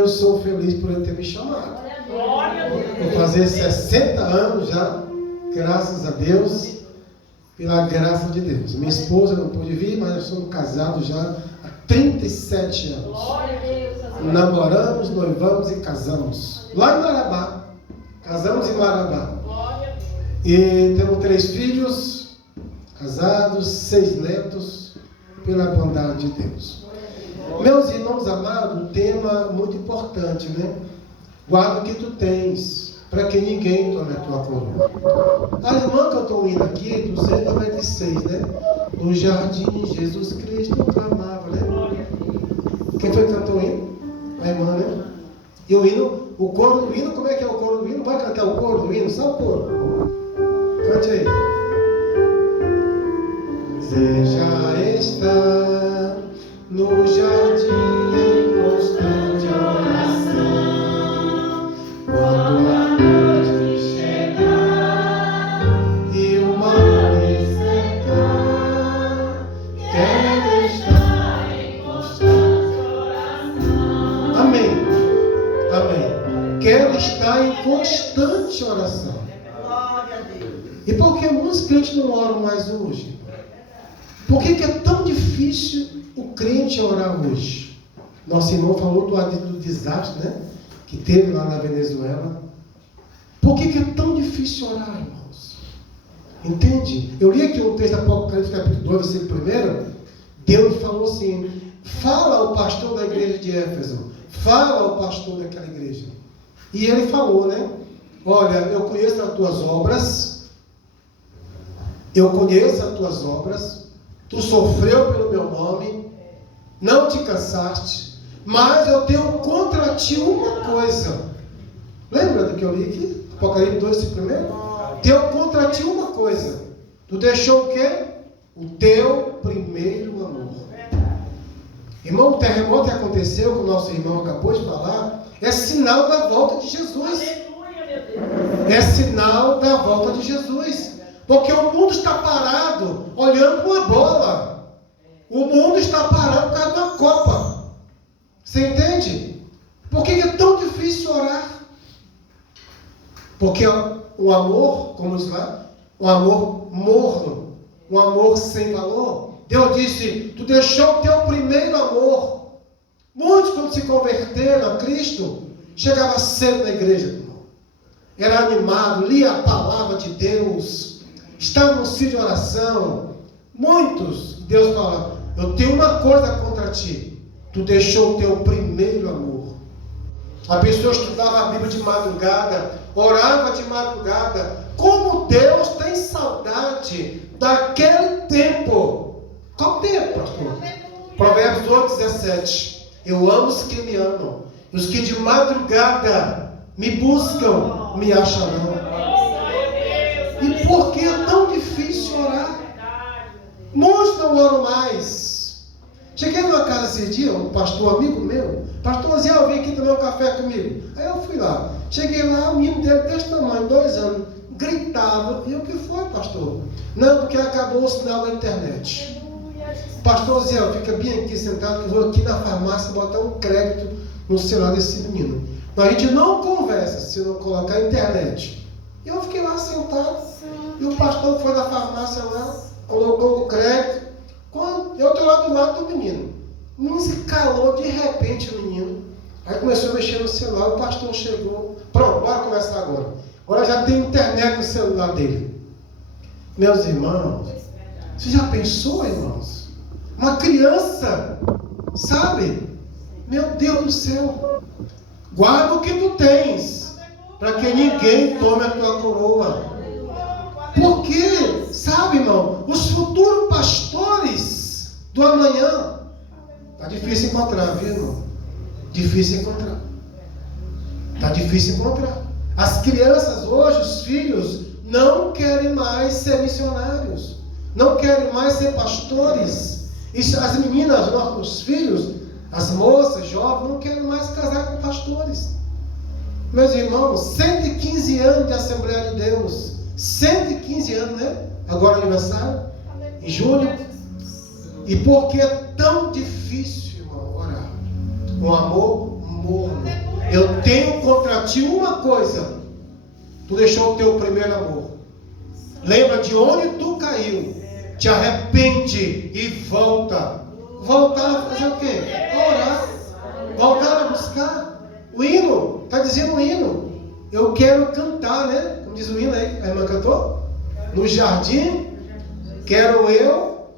Eu sou feliz por ele ter me chamado. Vou fazer 60 anos já, graças a Deus, pela graça de Deus. Minha esposa não pôde vir, mas nós somos casados já há 37 anos. Namoramos, noivamos e casamos. Lá em Marabá. Casamos em Marabá. E temos 3 filhos, casados, 6 netos, pela bondade de Deus. Meus irmãos amados, um tema muito importante, né? Guarda o que tu tens, para que ninguém tome a tua coroa. A irmã que eu estou indo aqui, 296, né? No jardim, Jesus Cristo clamava, né? Quem foi que cantou o hino? A irmã, né? E o hino, o coro do hino, como é que é o coro do hino? Vai cantar o coro do hino? Só o coro. Cante aí. Seja estar no jardim em constante oração, quando a noite chegar e o mar secar, quero estar em constante oração. Amém. Amém. Quero estar em constante oração. Glória a Deus. E por que muitos crentes não oram mais hoje? Por que é tão difícil o crente orar hoje? Nosso irmão falou do desastre, né? Que teve lá na Venezuela. Por que é tão difícil orar, irmãos? Entende? Eu li aqui um texto da Apocalipse capítulo 2, versículo 1. Deus falou assim: fala ao pastor da igreja de Éfeso, fala ao pastor daquela igreja. E ele falou, né? Olha, eu conheço as tuas obras, tu sofreu pelo meu nome, não te cansaste, mas eu tenho contra ti uma coisa. Lembra do que eu li aqui? Apocalipse 2, primeiro? Tenho contra ti uma coisa. Tu deixou o quê? O teu primeiro amor. Irmão, o terremoto que aconteceu, que o nosso irmão acabou de falar, é sinal da volta de Jesus. É sinal da volta de Jesus. Porque o mundo está parado olhando para uma bola. O mundo está parado por causa de uma Copa. Você entende? Por que é tão difícil orar? Porque o amor, como diz lá, o amor morno, um amor sem valor. Deus disse: tu deixou o teu primeiro amor. Muitos, quando se converteram a Cristo, chegavam cedo na igreja, irmão. Era animado, lia a palavra de Deus, estava no sítio de oração. Muitos, Deus fala: eu tenho uma coisa contra ti, tu deixou o teu primeiro amor. A pessoa estudava a Bíblia de madrugada, orava de madrugada. Como Deus tem saudade daquele tempo. Qual tempo, pastor? Provérbios 8, 17. Eu amo os que me amam, os que de madrugada me buscam, me acharão. E por que é tão difícil orar? Muitos não oram mais. Cheguei numa casa esse dia, um pastor amigo meu, pastorzinho, vem aqui tomar um café comigo. Aí eu fui lá. Cheguei lá, o menino dele desse tamanho, 2 anos, gritava. E o que foi, pastor? Não, porque acabou o sinal da internet. Pastorzinho, fica bem aqui sentado, que eu vou aqui na farmácia botar um crédito no celular desse menino. Então, a gente não conversa se não colocar a internet. E eu fiquei lá sentado, e o pastor foi na farmácia lá, colocou o crédito. Quando eu estou lá do lado do menino, se calou de repente o menino. Aí começou a mexer no celular, o pastor chegou. Pronto, bora começar agora. Agora já tem internet no celular dele. Meus irmãos, você já pensou, irmãos? Uma criança, sabe? Meu Deus do céu. Guarda o que tu tens, para que ninguém tome a tua coroa. Porque, sabe, irmão, os futuros pastores do amanhã, está difícil encontrar, viu, irmão? Difícil encontrar. Está difícil encontrar. As crianças hoje, os filhos, não querem mais ser missionários, não querem mais ser pastores. Isso, as meninas, os filhos, as moças, jovens, não querem mais casar com pastores. Meus irmãos, 115 anos de Assembleia de Deus. 115 anos, né? Agora é aniversário, em julho. E por que é tão difícil, irmão, orar? Um amor morno. Eu tenho contra ti uma coisa: tu deixou o teu primeiro amor. Lembra de onde tu caiu, te arrepende e volta. Voltar a fazer o quê? Orar. Voltar a buscar. O hino, está dizendo o hino. Eu quero cantar, né? Como diz o hino aí, a irmã cantou? No jardim, quero eu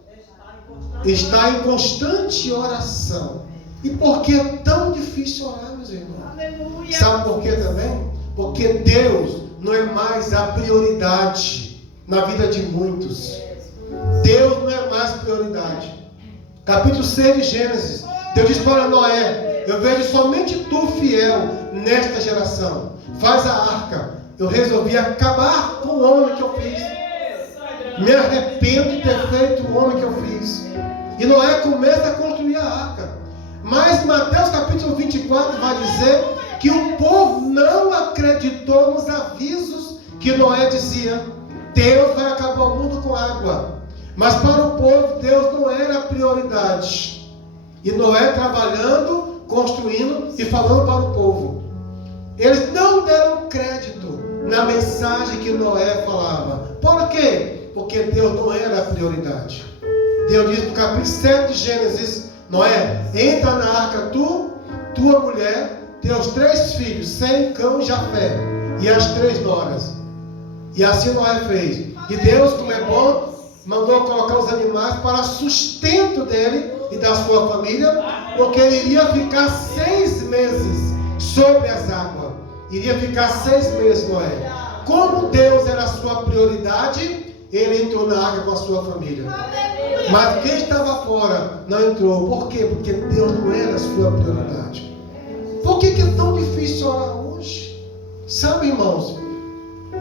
estar em constante oração. E por que é tão difícil orar, meus irmãos? Aleluia. Sabe por quê também? Porque Deus não é mais a prioridade na vida de muitos. Deus não é mais prioridade. Capítulo 6 de Gênesis, Deus diz para Noé: eu vejo somente tu fiel nesta geração. Faz a arca. Eu resolvi acabar com o homem que eu fiz. Me arrependo de ter feito o homem que eu fiz. E Noé começa a construir a arca. Mas Mateus capítulo 24 vai dizer que o povo não acreditou nos avisos que Noé dizia: Deus vai acabar o mundo com água. Mas para o povo, Deus não era a prioridade. E Noé trabalhando, construindo e falando para o povo. Eles não deram crédito na mensagem que Noé falava. Por quê? Porque Deus não era a prioridade. Deus diz no capítulo 7 de Gênesis: Noé, entra na arca tu, tua mulher, teus 3 filhos, Sem, Cão e Jafé, e as 3 noras. E assim Noé fez. E Deus, como é bom, mandou colocar os animais para sustento dele e da sua família, porque ele iria ficar 6 meses sobre as águas. Iria ficar 6 meses, Noé. Como Deus era a sua prioridade, ele entrou na arca com a sua família. Mas quem estava fora não entrou. Por quê? Porque Deus não era a sua prioridade. Por que é tão difícil orar hoje? Sabe, irmãos,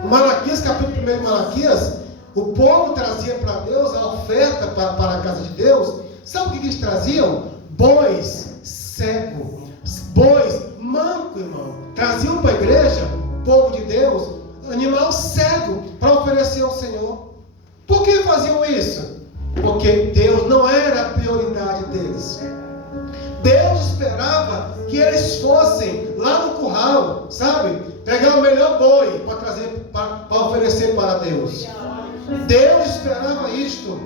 Malaquias, capítulo 1 de Malaquias, o povo trazia para Deus a oferta para a casa de Deus. Sabe o que eles traziam? Bois cego, bois manco, irmão. Traziam para a igreja, povo de Deus, animal cego para oferecer ao Senhor. Por que faziam isso? Porque Deus não era a prioridade deles. Deus esperava que eles fossem lá no curral, sabe? Pegar o melhor boi para trazer, para oferecer para Deus. Deus esperava isto,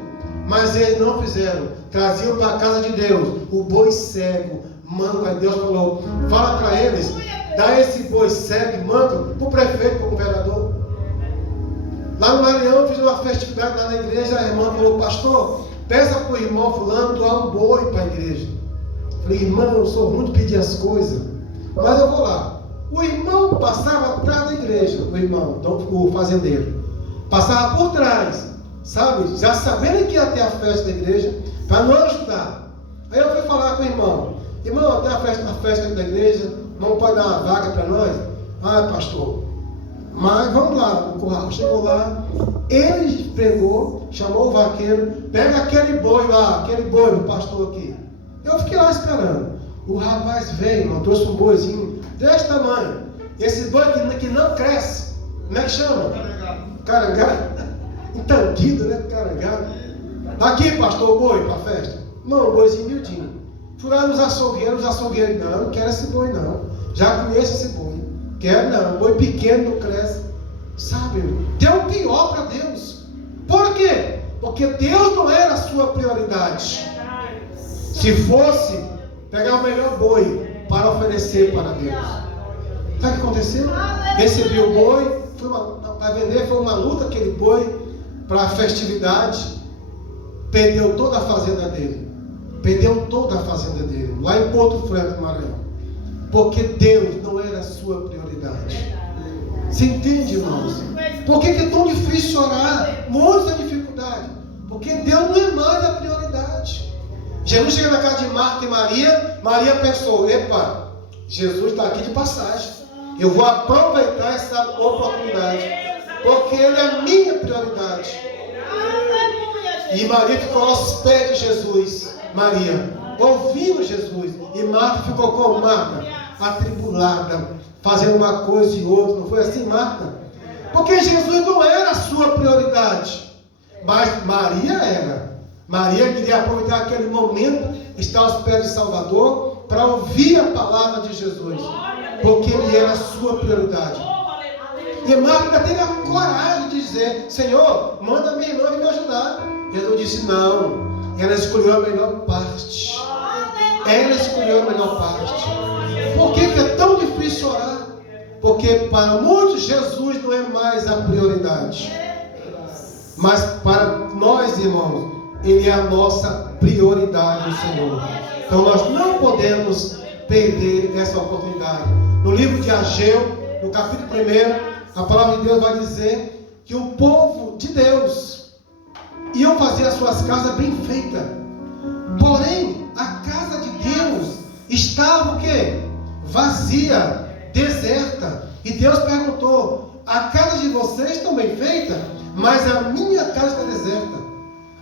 mas eles não fizeram. Traziam para a casa de Deus o boi cego, manco. Aí Deus falou: fala para eles, dá esse boi cego e manco para o prefeito, para o governador. Lá no Maranhão eu fiz uma festividade lá na igreja. A irmã falou: pastor, peça para o irmão fulano doar um boi para a igreja. Falei: irmão, eu sou ruim de pedir as coisas, mas eu vou lá. O irmão passava atrás da igreja, o irmão, então, o fazendeiro, passava por trás, sabe, já sabendo que ia ter a festa da igreja, para não ajudar. Aí eu fui falar com o irmão: irmão, tem a festa da igreja, não pode dar uma vaga para nós? Ah, pastor, mas vamos lá no curral. Chegou lá, ele pegou, chamou o vaqueiro: pega aquele boi lá, aquele boi do pastor aqui. Eu fiquei lá esperando. O rapaz veio, irmão, trouxe um boizinho desse tamanho. Esse boi que não cresce. Como é que chama? Carangado. Entanguido, né? Carangado. Aqui, pastor, o boi para a festa. Não, boizinho miudinho. Fui lá nos açougueiros, não, não quero esse boi não. Já conheço esse boi. Quero não, boi pequeno não cresce. Sabe, deu o pior para Deus. Por quê? Porque Deus não era a sua prioridade. Se fosse, pegar o melhor boi para oferecer para Deus. Sabe o que aconteceu? Recebi o boi, para vender, foi uma luta aquele boi para a festividade. Perdeu toda a fazenda dele. Perdeu toda a fazenda dele, lá em Porto Franco, Maranhão. Porque Deus não era a sua prioridade. Você entende, irmãos? Por que é tão difícil orar? Muita dificuldade. Porque Deus não é mais a prioridade. Jesus chega na casa de Marta e Maria. Maria pensou: epa, Jesus está aqui de passagem. Eu vou aproveitar essa oportunidade, porque Ele é a minha prioridade. E Maria ficou aos pés de Jesus. Maria, ouvindo Jesus. E Marta ficou como? Marta, atribulada, fazendo uma coisa e outra. Não foi assim, Marta? Porque Jesus não era a sua prioridade, mas Maria era. Maria queria aproveitar aquele momento, estar aos pés do Salvador, para ouvir a palavra de Jesus. porque ele era a sua prioridade. E Marta teve a coragem de dizer: Senhor, manda minha irmã vir me ajudar. Jesus disse: não, ela escolheu a melhor parte. Ela escolheu a melhor parte. Por que é tão difícil orar? Porque para muitos Jesus não é mais a prioridade. Mas para nós, irmãos, Ele é a nossa prioridade, o Senhor. Então nós não podemos perder essa oportunidade. No livro de Ageu, no capítulo 1, a palavra de Deus vai dizer que o povo de Deus iam fazer as suas casas bem feitas. Porém, a casa de Deus estava o quê? Vazia, deserta. E Deus perguntou: a casa de vocês está bem feita, mas a minha casa está deserta.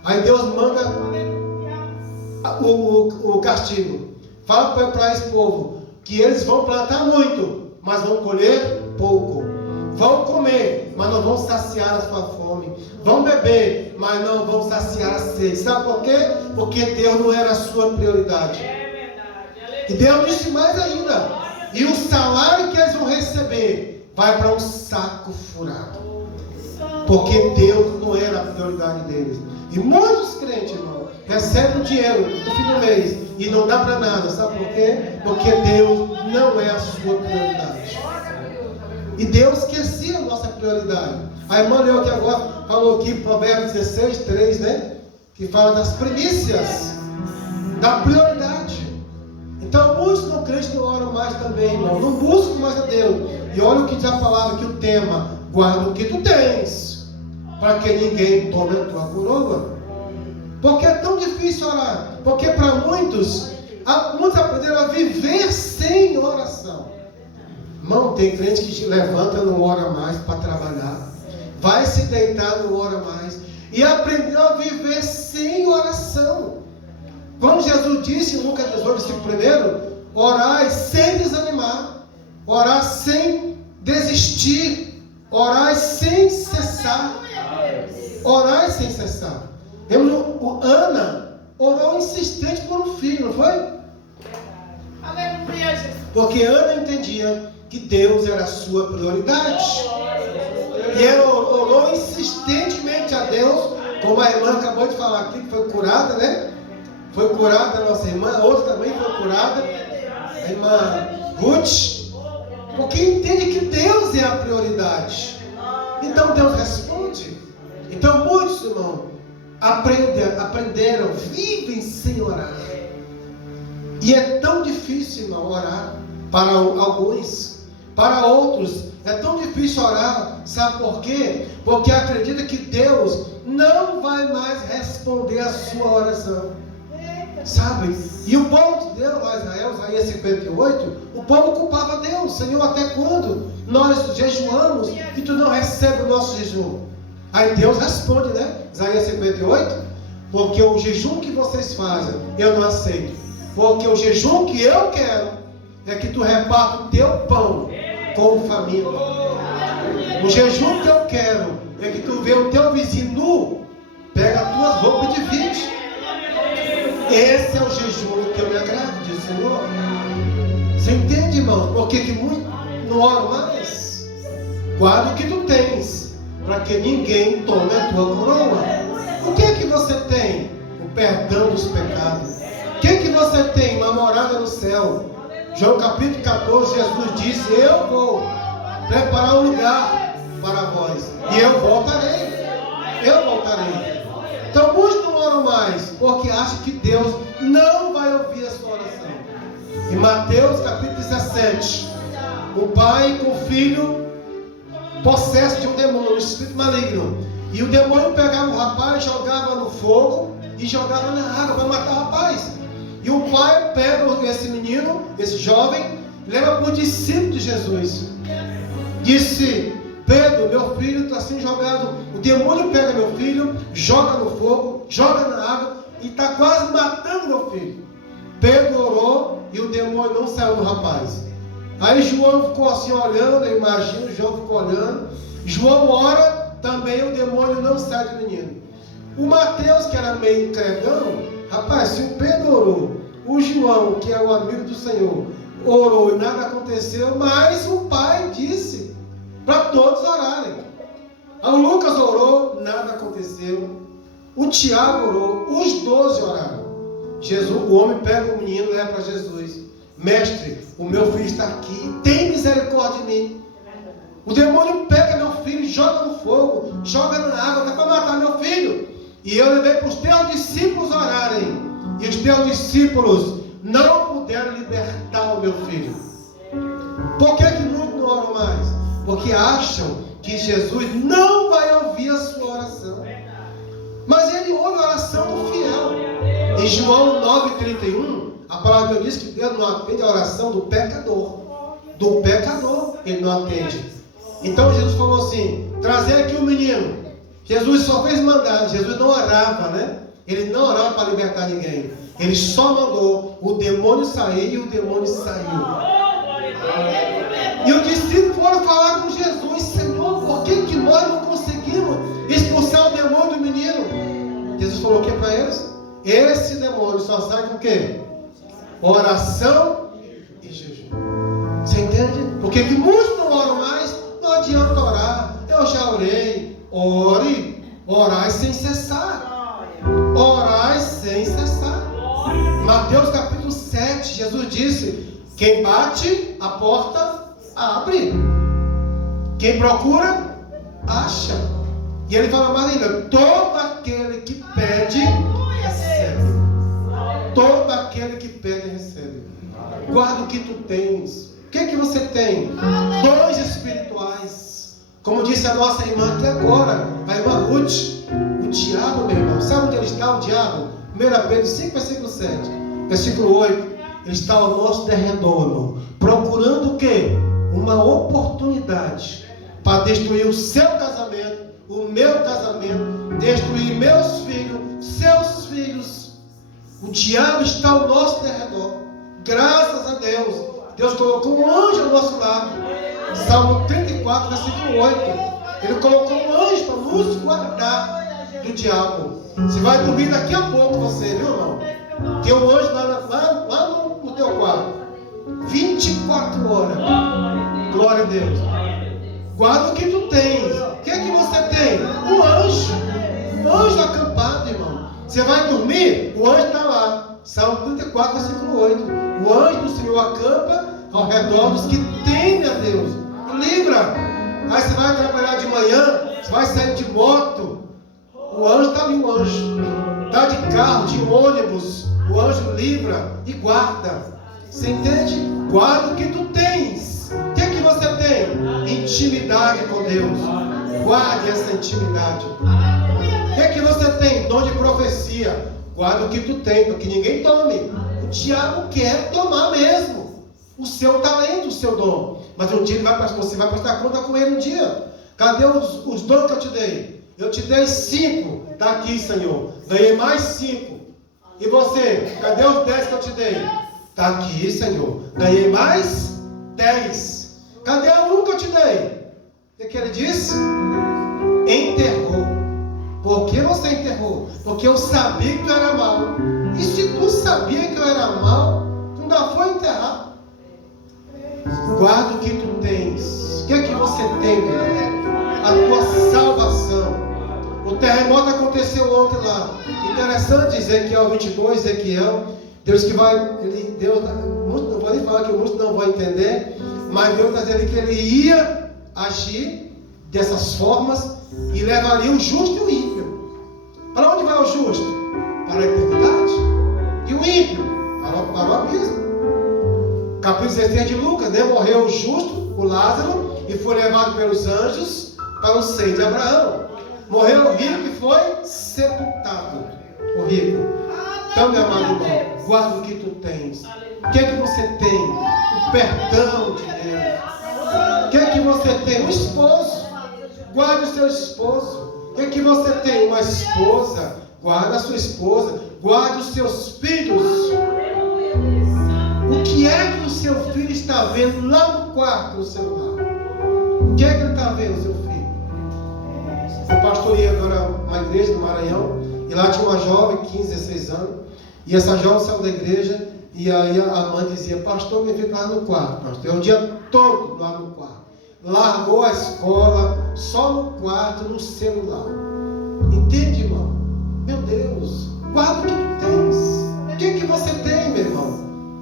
Aí Deus manda o castigo. Fala para esse povo que eles vão plantar muito, mas vão colher pouco. Vão comer, mas não vão saciar a sua fome. Vão beber, mas não vão saciar a sede. Sabe por quê? Porque Deus não era a sua prioridade. E Deus disse mais ainda: e o salário que eles vão receber vai para um saco furado. Porque Deus não era a prioridade deles. E muitos crentes, irmão, recebem o dinheiro no fim do mês e não dá para nada. Sabe por quê? Porque Deus não é a sua prioridade. E Deus esquecia a nossa prioridade. A irmã leu aqui agora, falou aqui, Provérbios 16, 3, né? Que fala das primícias, da prioridade. Então muitos não crentes não oram mais também, irmão. Não buscam mais a Deus. E olha o que já falaram aqui, o tema: guarda o que tu tens, para que ninguém tome a tua coroa. Porque é tão difícil orar? Porque para muitos aprenderam a viver sem oração. Irmão, tem crente que se levanta, não ora mais para trabalhar, vai se deitar, não ora mais, e aprendeu a viver sem oração. Quando Jesus disse em Lucas 18, versículo 1, orai sem desanimar, orar sem desistir, orai sem cessar. Orai sem cessar. Ana orou insistente por um filho, não foi? Porque Ana entendia que Deus era a sua prioridade. E ela orou insistentemente a Deus, como a irmã acabou de falar aqui, que foi curada, né? Foi curada a nossa irmã, a outra também foi curada, a irmã Ruth, porque entende que Deus é a prioridade. Então Deus responde. Então muitos, irmãos, aprenderam, vivem sem orar. E é tão difícil, irmão, orar para alguns. Para outros é tão difícil orar. Sabe por quê? Porque acredita que Deus não vai mais responder a sua oração. Sabe? E o povo de Deus, lá em Israel, Isaías 58, o povo culpava Deus: Senhor, até quando nós jejuamos e tu não recebe o nosso jejum? Aí Deus responde, né? Isaías 58, porque o jejum que vocês fazem eu não aceito. Porque o jejum que eu quero é que tu reparta o teu pão com o faminto. O jejum que eu quero é que tu vê o teu vizinho nu, pega as tuas roupas e divide. Esse é o jejum que eu me agrado, diz o Senhor. Você entende, irmão? Porque que muito não oro mais? Guarda o que tu tens, para que ninguém tome a tua coroa. O que é que você tem? O perdão dos pecados. O que é que você tem? Uma morada no céu. João capítulo 14, Jesus disse: eu vou preparar um lugar para vós, e eu voltarei. Eu voltarei. Então muitos não oram mais, porque acham que Deus não vai ouvir a sua oração. Em Mateus capítulo 17, o pai com o filho possesso de um demônio, um espírito maligno. E o demônio pegava o rapaz, jogava no fogo e jogava na água para matar o rapaz. E o pai pega esse menino, esse jovem, leva para o discípulo de Jesus. Disse: Pedro, meu filho está sendo jogado. O demônio pega meu filho, joga no fogo, joga na água e está quase matando meu filho. Pedro orou e o demônio não saiu do rapaz. Aí João ficou assim olhando, eu imagino, João ficou olhando. João ora, também o demônio não sai do menino. O Mateus, que era meio incredão, rapaz, se o Pedro orou, o João, que é o amigo do Senhor, orou e nada aconteceu, mas o pai disse para todos orarem. O Lucas orou, nada aconteceu. O Tiago orou, os 12 oraram. O homem pega o menino e leva para Jesus. Mestre, o meu filho está aqui, tem misericórdia de mim. O demônio pega meu filho, joga no fogo, joga na água, está para matar meu filho. E eu levei para os teus discípulos orarem. E os teus discípulos não puderam libertar o meu filho. Por que muitos não oram mais? Porque acham que Jesus não vai ouvir a sua oração. Mas ele ouve a oração do fiel. Em João 9,31, a palavra de Deus diz que Deus não atende a oração do pecador. Do pecador ele não atende. Então Jesus falou assim: trazer aqui o menino. Jesus só fez mandar. Jesus não orava, né? Ele não orava para libertar ninguém. Ele só mandou o demônio sair e o demônio saiu. E os discípulos foram falar com Jesus: Senhor, por que nós não conseguimos expulsar o demônio do menino? Jesus falou o que para eles? Esse demônio só sai com o quê? Oração e jejum. Você entende? Porque que muitos não oram mais. Não adianta orar. Eu já orei. Ore. Orai sem cessar. Orai sem cessar. Mateus capítulo 7, Jesus disse: quem bate, a porta abre. Quem procura, acha. E ele fala mais ainda: todo aquele que pede, recebe. Todo aquele que pede, recebe. Guarda o que tu tens. O que você tem? Dons espirituais. Como disse a nossa irmã aqui agora, a irmã Ruth. O diabo, meu irmão, sabe onde ele está, o diabo? 1 Pedro 5, versículo 7. Versículo 8. Ele está ao nosso derredor, irmão, procurando o quê? Uma oportunidade para destruir o seu casamento, o meu casamento, destruir meus filhos, seus filhos. O diabo está ao nosso derredor. Graças a Deus, Deus colocou um anjo ao nosso lado. Salmo 34, versículo 8. Ele colocou um anjo para nos guardar do diabo. Você vai dormir daqui a pouco, você, viu, irmão? Tem um anjo lá no teu quarto. 24 horas. Glória a Deus. Guarda o que tu tens. O que é que você tem? Um anjo. Um anjo acampado, irmão. Você vai dormir, o anjo está lá. Salmo 34, versículo 8. O anjo do Senhor acampa ao redor dos que temem a Deus. Livra. Aí você vai trabalhar de manhã, você vai sair de moto. O anjo está ali, o anjo. Está de carro, de ônibus. O anjo livra e guarda. Você entende? Guarda o que tu tens. O que é que você tem? Intimidade com Deus. Guarde essa intimidade. O que é que você tem? Dom de profecia. Guarda o que tu tem, para que ninguém tome. O diabo quer tomar mesmo o seu talento, o seu dom. Mas um dia você vai prestar conta com ele um dia. Cadê os dons que eu te dei? Eu te dei 5. Está aqui, Senhor. Ganhei mais 5. E você? Cadê os 10 que eu te dei? Está aqui, Senhor. Ganhei mais 10. Cadê a 1 que eu te dei? O que ele disse? Enterrou. Por que você enterrou? Porque eu sabia que eu era mau. E se tu sabia que eu era mau, tu ainda foi enterrar. Guarda o que tu tens. O que é que você tem, meu irmão? A tua salvação. O terremoto aconteceu ontem lá. Interessante, Ezequiel 22, Deus que vai, Deus, não vou nem falar que muitos não vão entender, mas Deus está dizendo que ele ia agir dessas formas e levaria o justo e o ímpio. Para onde vai o justo? Para a eternidade. E o ímpio? Para o abismo. Capítulo 16 de Lucas, né? Morreu o justo, o Lázaro, e foi levado pelos anjos para o seio de Abraão. Morreu o rico e foi sepultado. O rico. Então, meu amado irmão, guarda o que tu tens. O que é que você tem? O perdão de Deus. O que é que você tem? Um esposo. Guarde o seu esposo. O que é que você tem? Uma esposa. Guarda a sua esposa. Guarde os seus filhos. O que é que o seu filho está vendo lá no quarto do celular? O que é que ele está vendo, seu filho? Eu pastorei agora uma igreja no Maranhão. E lá tinha uma jovem, 15, 16 anos. E essa jovem saiu da igreja E aí a mãe dizia, pastor, minha filha estava no quarto, pastor. É o dia todo lá no quarto. Largou a escola, só no quarto, no celular. Entende, irmão? Meu Deus, guarda o que tu tens. O que que você tem, meu irmão?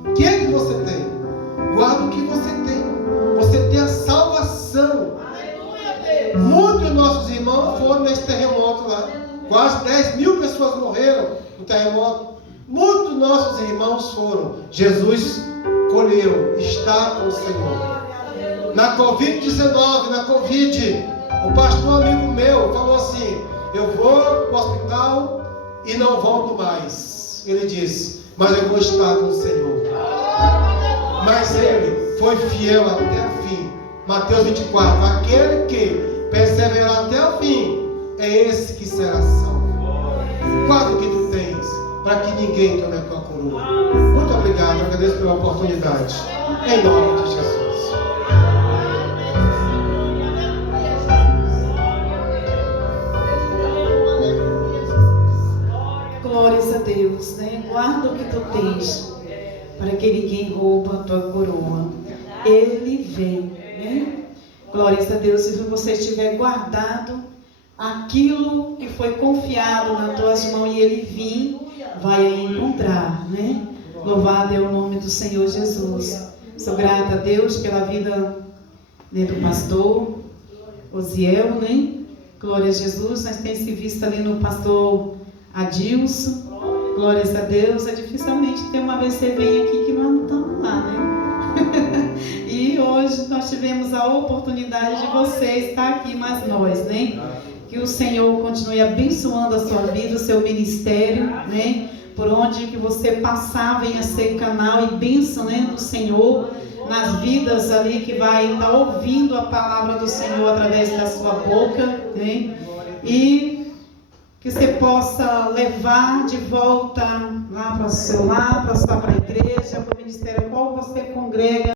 O que é que você tem? Guarda o que você tem. Você tem a salvação. Muitos dos nossos irmãos foram nesse terremoto lá. Quase 10 mil pessoas morreram no terremoto. Muitos dos nossos irmãos foram. Jesus colheu, está com o Senhor. Na Covid-19, na Covid, o pastor amigo meu falou assim, eu vou para o hospital e não volto mais. Ele disse, mas eu vou estar com o Senhor. Mas ele foi fiel até o fim. Mateus 24, aquele que perseverar até o fim, é esse que será salvo. Guarda o que tu tens, para que ninguém tome a tua coroa. Muito obrigado, agradeço pela oportunidade. Em nome de Jesus. Glórias a Deus, né? Guarda o que tu tens, para que ninguém rouba a tua coroa. Ele vem, né? Glórias a Deus, se você estiver guardado aquilo que foi confiado nas tuas mãos e ele vir, vai encontrar, né? Louvado é o nome do Senhor Jesus. Sou grata a Deus pela vida, né, do pastor Osiel, né? Glória a Jesus. Nós temos se visto ali no pastor Adilson. Glórias a Deus. É dificilmente tem uma vez você vem aqui que nós não estamos lá, né? E hoje nós tivemos a oportunidade de você estar aqui, mas nós, né? Que o Senhor continue abençoando a sua vida, o seu ministério, né? Por onde que você passar, venha ser canal e bênção, né, do Senhor nas vidas ali que vai estar ouvindo a palavra do Senhor através da sua boca, né? E que você possa levar de volta lá para o seu lar, para a igreja, para o ministério, qual você congrega.